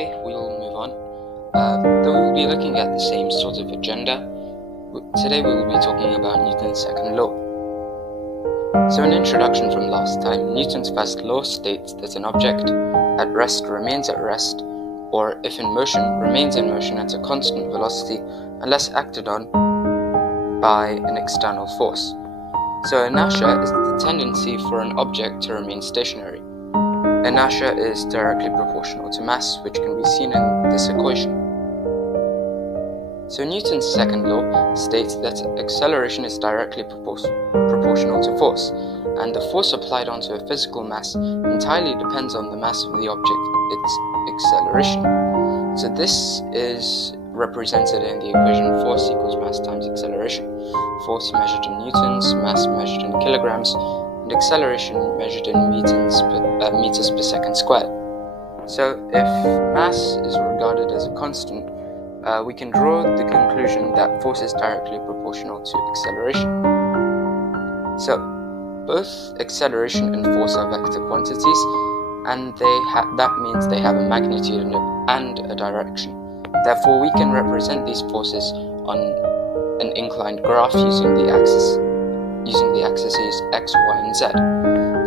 today we'll move on. Though we'll be looking at the same sort of agenda, today we will be talking about Newton's second law. So an introduction from last time, Newton's first law states that an object at rest remains at rest, or if in motion, remains in motion at a constant velocity unless acted on by an external force. So inertia is the tendency for an object to remain stationary. Inertia is directly proportional to mass, which can be seen in this equation. So Newton's second law states that acceleration is directly proportional to force, and the force applied onto a physical mass entirely depends on the mass of the object, its acceleration. So this is represented in the equation force equals mass times acceleration. Force measured in newtons, mass measured in kilograms, and acceleration measured in meters per second squared. So if mass is regarded as a constant, we can draw the conclusion that force is directly proportional to acceleration. So both acceleration and force are vector quantities, and that means they have a magnitude and a direction. Therefore, we can represent these forces on an inclined graph using the axes x, y, and z.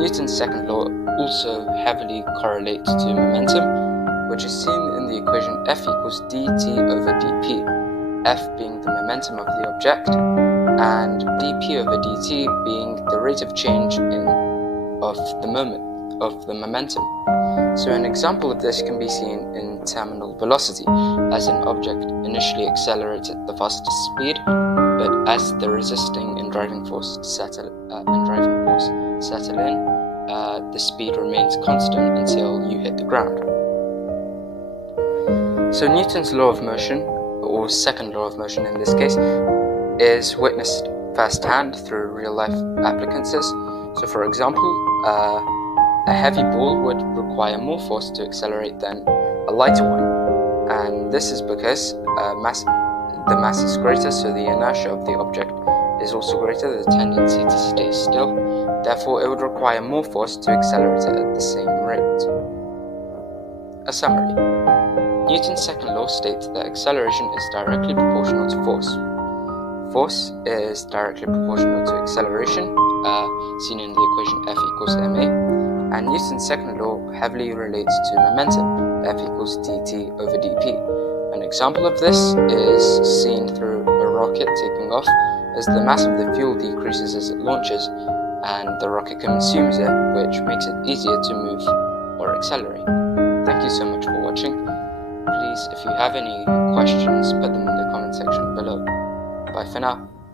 Newton's second law also heavily correlates to momentum, which is seen in the equation F equals dt over dp, F being the momentum of the object, and dp over dt being the rate of change of the momentum. So an example of this can be seen in terminal velocity, as an object initially accelerates at the fastest speed, but as the resisting and driving force settle in, the speed remains constant until you hit the ground. So Newton's law of motion, or second law of motion in this case, is witnessed firsthand through real-life appliances. So for example, a heavy ball would require more force to accelerate than a lighter one, and this is because the mass is greater, so the inertia of the object is also greater, the tendency to stay still. Therefore, it would require more force to accelerate it at the same rate. A summary. Newton's second law states that acceleration is directly proportional to force. Force is directly proportional to acceleration, seen in the equation F equals ma, and Newton's second law heavily relates to momentum, F equals dt over dp. An example of this is seen through a rocket taking off, as the mass of the fuel decreases as it launches, and the rocket consumes it, which makes it easier to move or accelerate. Thank you so much for watching. Please, if you have any questions, put them in the comment section below. Bye for now.